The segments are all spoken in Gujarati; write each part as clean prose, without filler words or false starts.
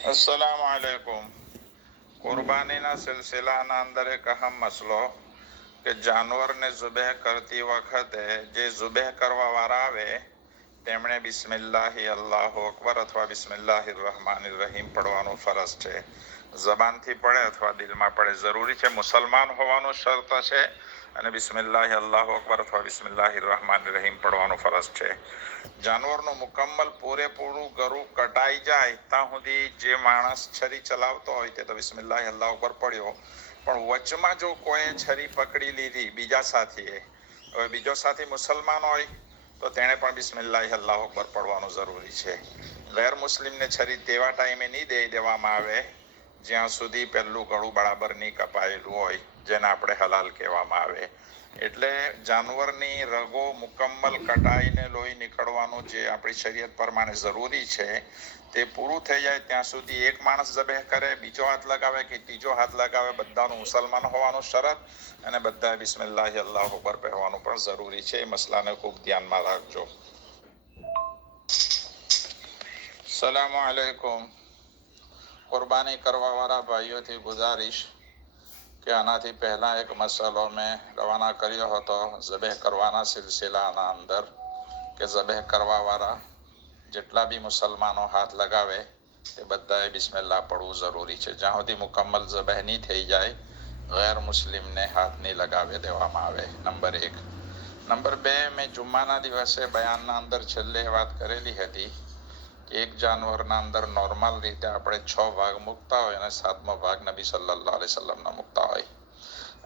अस्सलाम वालेकुम। कुर्बानीના સિલસિલાના અંદર એક અહમ મસલો કે જાનવરને ઝુબેહ કરતી વખતે જે ઝુબેહ કરવા વાળા આવે તેમણે બિસ્મિલ્લાહી અલ્લાહુ અકબર અથવા બિસ્મિલ્લાહિર રહમાનિર રહીમ પડવાનું ફરજ છે. જબાનથી પડે અથવા દિલમાં પડે જરૂરી છે. મુસલમાન હોવાનું શરત છે અને બિસ્મિલ્લાહી અલ્લાહુ અકબર અથવા બિસ્મિલ્લાહિર રહમાનિર રહીમ પડવાનું ફરજ છે. જાનવરનું મુકમ્મલ પૂરેપૂરું ગળું કટાઈ જાય ત્યાં સુધી જે માણસ છરી ચલાવતો હોય તે તો બિસ્મિલ્લાહ અલ્લાહ ઉપર પડ્યો, પણ વચમાં જો કોઈ છરી પકડી લીધી બીજા સાથીએ, હવે બીજો સાથી મુસલમાન હોય તો તેણે પણ બિસ્મિલ્લાહ અલ્લાહ ઉપર પડવાનું જરૂરી છે. ગેર મુસ્લિમને છરી તેવા ટાઈમે નહીં દઈ દેવામાં આવે જ્યાં સુધી પહેલું ગળું બરાબર નહીં કપાયેલું હોય, જેને આપણે હલાલ કહેવામાં આવે. એટલે જાનવરની રગો મુકમ્મલ કટાઈને લોહી નીકળવાનું જે આપણી શરીયત પ્રમાણે જરૂરી છે તે પૂરું થઈ જાય ત્યાં સુધી એક માણસ ઝબેહ કરે, બીજો હાથ લગાવે કે ત્રીજો હાથ લગાવે, બધાનું મુસલમાન હોવાનું શરત અને બધા બિસ્મિલ્લાહ અલ્લાહ ઉપર કહેવાનું પણ જરૂરી છે. એ મસલાને ખૂબ ધ્યાનમાં રાખજો. સલામ આલેકુમ. કુરબાની કરવા વાળા ભાઈઓથી ગુજારિશ કે આનાથી પહેલા એક મસલો મેં રવાના કર્યો હતો ઝબેહ કરવાના સિલસિલાના અંદર કે ઝબેહ કરવા વાળા જેટલા બી મુસલમાનો હાથ લગાવે તે બધાએ બિસ્મિલ્લાહ પડવું જરૂરી છે. જ્યાં સુધી મુકમ્મલ ઝબેહ નહીં થઈ જાય ગેર મુસ્લિમને હાથ નહીં લગાવે દેવામાં આવે. નંબર 1. નંબર 2, મેં જુમ્માના દિવસે બયાનના અંદર છેલ્લે વાત કરેલી હતી કે એક જાનવરના અંદર નોર્મલ રીતે આપણે 6 ભાગ મૂકતા હોય અને 7મો ભાગ નબી સલ્લલ્લાહુ અલૈહિ વસલ્લમના મૂકતા હોય.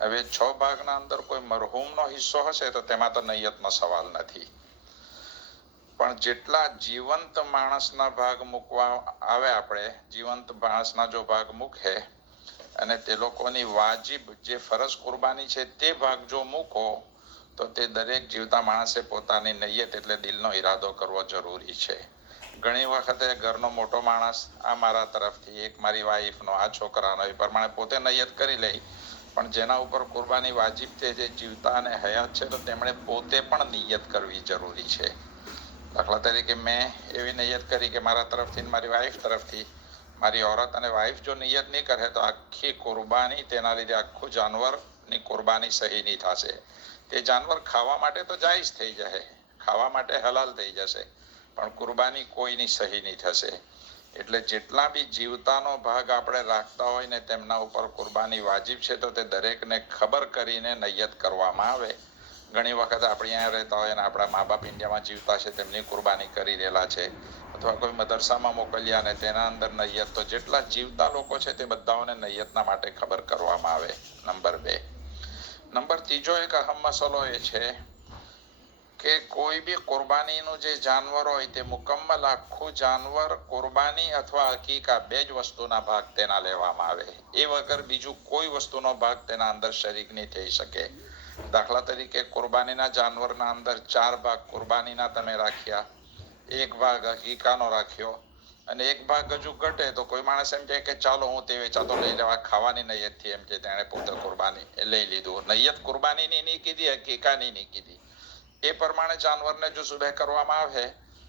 હવે 6 ભાગના અંદર કોઈ મરહૂમનો હિસ્સો હશે તો તેમાં તો નૈયતનો સવાલ નથી, પણ જેટલા જીવંત માણસના ભાગ મૂકવા આવે, આપણે જીવંત માણસના જો ભાગ મૂકે અને તે લોકોની વાજિબ જે ફરજ કુરબાની છે તે ભાગ જો મૂકો તો તે દરેક જીવતા માણસે પોતાની નૈયત એટલે દિલનો ઈરાદો કરવો જરૂરી છે. ઘણી વખતે ઘરનો મોટો માણસ આ મારા તરફથી, એક મારી વાઈફનો, આ છોકરાનો, એ પ્રમાણે પોતે નૈયત કરી લે, પણ જેના ઉપર કુરબાની વાજિબ છે જે જીવતા અને હયાત છે તો તેમણે પોતે પણ નિયત કરવી જરૂરી છે. દાખલા તરીકે મેં એવી નિયત કરી કે મારા તરફથી મારી વાઈફ તરફથી, મારી औरत અને વાઈફ જો નિયત નહીં કરે તો આખી કુરબાની, તેના લીધે આખું જાનવરની કુરબાની સહી નહીં થશે. તે જાનવર ખાવા માટે તો જાયઝ થઈ જશે, ખાવા માટે હલાલ થઈ જશે, પણ કુરબાની કોઈની સહી નહીં થશે. એટલે જેટલા બી જીવતાનો ભાગ આપણે રાખતા હોય ને તેમના ઉપર કુરબાની વાજિબ છે તો તે દરેકને ખબર કરીને નૈયત કરવામાં આવે. ઘણી વખત આપણે અહીંયા રહેતા હોય અને આપણા મા બાપ ઇન્ડિયામાં જીવતા છે, તેમની કુરબાની કરી રહેલા છે, અથવા કોઈ મદરસામાં મોકલ્યા અને તેના અંદર નૈયત, તો જેટલા જીવતા લોકો છે તે બધાઓને નૈયતના માટે ખબર કરવામાં આવે. નંબર 2. નંબર 3 એક અહમ મસલો એ છે કે કોઈ બી કુરબાનીનું જે જાનવર હોય તે મુકમ્મલ આખું જાનવર કુરબાની અથવા હકીકા બે જ વસ્તુના ભાગ તેના લેવામાં આવે. એ વગર બીજું કોઈ વસ્તુનો ભાગ તેના અંદર શરીક નહીં થઈ શકે. દાખલા તરીકે કુરબાનીના જાનવરના અંદર 4 ભાગ કુરબાનીના તમે રાખ્યા, એક ભાગ હકીકાનો રાખ્યો અને એક ભાગ હજુ ઘટે તો કોઈ માણસ એમ કહે કે ચાલો હું તે વેચાતો લઈ લેવા, ખાવાની નૈયતથી, એમ કે તેણે પોતે કુરબાની લઈ લીધું. નૈયત કુરબાનીની નહીં કીધી, હકીકાની નહીં કીધી. એ પ્રમાણે જાનવરને જો ઝુબેહ કરવામાં આવે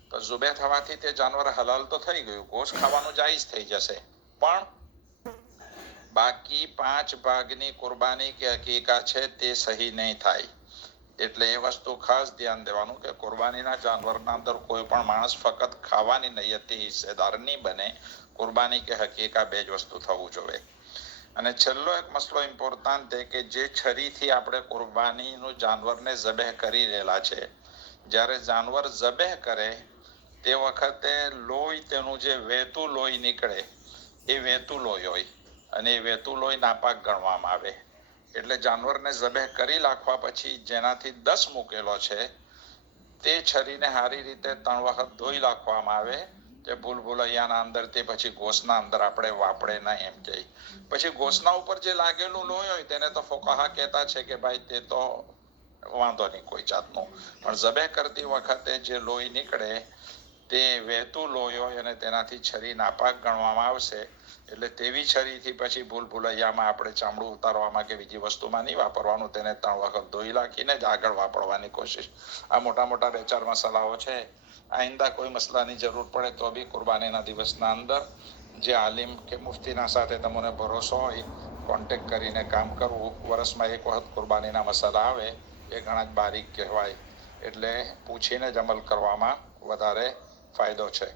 તો ઝુબેહ થવાથી તે જાનવર હલાલ તો થઈ ગયું, ગોશ્ત ખાવાનું જાયઝ થઈ જશે, પણ બાકી 5 ભાગની કુરબાની કે હકીકા છે તે સહી નહીં થાય. એટલે એ વસ્તુ ખાસ ધ્યાન દેવાનું કે કુરબાનીના જાનવરના અંદર કોઈ પણ માણસ ફક્ત ખાવાની નૈયતથી હિસ્સેદાર નહીં બને. કુરબાની કે હકીકા બે જ વસ્તુ થવું જોઈએ. અને છેલ્લો એક મસલો ઇમ્પોર્ટન્ટ છે કે જે છરીથી આપણે કુરબાનીનું જાનવરને ઝબેહ કરી રહેલા છે, જ્યારે જાનવર ઝબેહ કરે તે વખતે લોહી, તેનું જે વહેતું લોહી નીકળે એ વહેતું લોહી હોય અને એ વહેતું લોહી નાપાક ગણવામાં આવે. એટલે જાનવરને ઝબેહ કરી નાખવા પછી જેનાથી 10 મૂકેલો છે તે છરીને સારી રીતે 3 વખત ધોઈ નાખવામાં આવે કે ભૂલભુલૈયાના અંદર, તે પછી ગોશના અંદર આપણે વાપરે ના, એમ કહે. પછી ગોશના ઉપર જે લાગેલું લોહી હોય તેને તો ફુકાહા કહેતા છે કે ભાઈ તે તો વાંધો નહીં કોઈ જાતનું, પણ ઝબેહ કરતી વખતે જે લોહી નીકળે તે વહેતું લોહી હોય અને તેનાથી છરી નાપાક ગણવામાં આવશે. એટલે તેવી છરીથી પછી ભૂલભુલૈયામાં આપણે ચામડું ઉતારવામાં કે બીજી વસ્તુમાં નહીં વાપરવાનું, તેને 3 વખત ધોઈ નાખીને જ આગળ વાપરવાની કોશિશ. આ મોટા મોટા 2-4 મસાલાઓ છે. આઈંદા કોઈ મસલાની જરૂર પડે તો બી કુરબાનીના દિવસના અંદર જે આલિમ કે મુફ્તીના સાથે તમને ભરોસો હોય કોન્ટેક કરીને કામ કરવું. વર્ષમાં એક વખત કુરબાનીના મસાલા આવે એ ઘણા જ બારીક કહેવાય, એટલે પૂછીને જ અમલ કરવામાં વધારે ફાયદો છે.